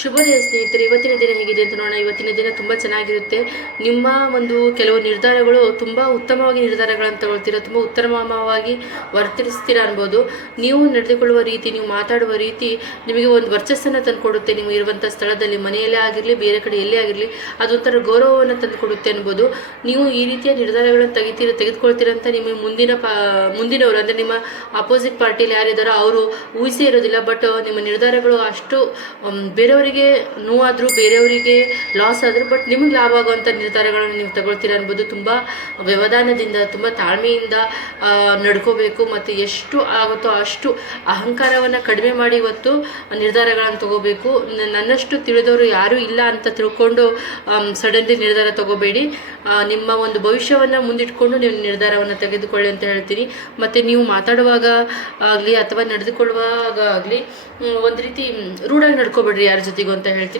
ಶುಭೋದಯ ಸ್ನೇಹಿತರೆ, ಇವತ್ತಿನ ದಿನ ಹೇಗಿದೆ ಅಂತ ನೋಡೋಣ. ಇವತ್ತಿನ ದಿನ ತುಂಬ ಚೆನ್ನಾಗಿರುತ್ತೆ. ನಿಮ್ಮ ಒಂದು ಕೆಲವು ನಿರ್ಧಾರಗಳು ತುಂಬ ಉತ್ತಮವಾಗಿ ನಿರ್ಧಾರಗಳನ್ನು ತಗೊಳ್ತೀರಾ, ತುಂಬ ಉತ್ತಮವಾಗಿ ವರ್ತಿಸ್ತೀರಾ ಅನ್ಬೋದು. ನೀವು ನಡೆದುಕೊಳ್ಳುವ ರೀತಿ, ನೀವು ಮಾತಾಡುವ ರೀತಿ ನಿಮಗೆ ಒಂದು ವರ್ಚಸ್ಸನ್ನು ತಂದುಕೊಡುತ್ತೆ. ನೀವು ಇರುವಂಥ ಸ್ಥಳದಲ್ಲಿ, ಮನೆಯಲ್ಲೇ ಆಗಿರಲಿ, ಬೇರೆ ಕಡೆ ಎಲ್ಲೇ ಆಗಿರಲಿ, ಅದೊಂಥರ ಗೌರವವನ್ನು ತಂದುಕೊಡುತ್ತೆ ಅನ್ಬೋದು. ನೀವು ಈ ರೀತಿಯ ನಿರ್ಧಾರಗಳನ್ನು ತೆಗೆದುಕೊಳ್ತೀರ ಅಂತ ನಿಮಗೆ ಮುಂದಿನವರು ಅಂದರೆ ನಿಮ್ಮ ಅಪೋಸಿಟ್ ಪಾರ್ಟಿಯಲ್ಲಿ ಯಾರಿದ್ದಾರೋ ಅವರು ಊಹಿಸೇ ಇರೋದಿಲ್ಲ. ಬಟ್ ನಿಮ್ಮ ನಿರ್ಧಾರಗಳು ಅಷ್ಟು ಬೇರೆಯವರಿಗೆ ನೋವಾದರೂ, ಬೇರೆಯವರಿಗೆ ಲಾಸ್ ಆದರೂ, ಬಟ್ ನಿಮಗೆ ಲಾಭ ಆಗುವಂಥ ನಿರ್ಧಾರಗಳನ್ನು ನೀವು ತಗೊಳ್ತೀರ ಅನ್ಬೋದು. ತುಂಬ ವ್ಯವಧಾನದಿಂದ, ತುಂಬ ತಾಳ್ಮೆಯಿಂದ ನಡ್ಕೋಬೇಕು. ಮತ್ತು ಎಷ್ಟು ಆಗುತ್ತೋ ಅಷ್ಟು ಅಹಂಕಾರವನ್ನು ಕಡಿಮೆ ಮಾಡಿ ಇವತ್ತು ನಿರ್ಧಾರಗಳನ್ನು ತಗೋಬೇಕು. ನನ್ನಷ್ಟು ತಿಳಿದವರು ಯಾರೂ ಇಲ್ಲ ಅಂತ ತಿಳ್ಕೊಂಡು ಸಡನ್ಲಿ ನಿರ್ಧಾರ ತಗೋಬೇಡಿ. ನಿಮ್ಮ ಒಂದು ಭವಿಷ್ಯವನ್ನು ಮುಂದಿಟ್ಕೊಂಡು ನೀವು ನಿರ್ಧಾರವನ್ನು ತೆಗೆದುಕೊಳ್ಳಿ ಅಂತ ಹೇಳ್ತೀನಿ. ಮತ್ತು ನೀವು ಮಾತಾಡುವಾಗ ಆಗಲಿ ಅಥವಾ ನಡೆದುಕೊಳ್ಳುವಾಗ ಆಗಲಿ ಒಂದು ರೀತಿ ರೂಢಾಗಿ ನಡ್ಕೋಬೇಡ್ರಿ ಯಾರ ಜೊತೆಗೂ ಅಂತ ಹೇಳ್ತೀನಿ.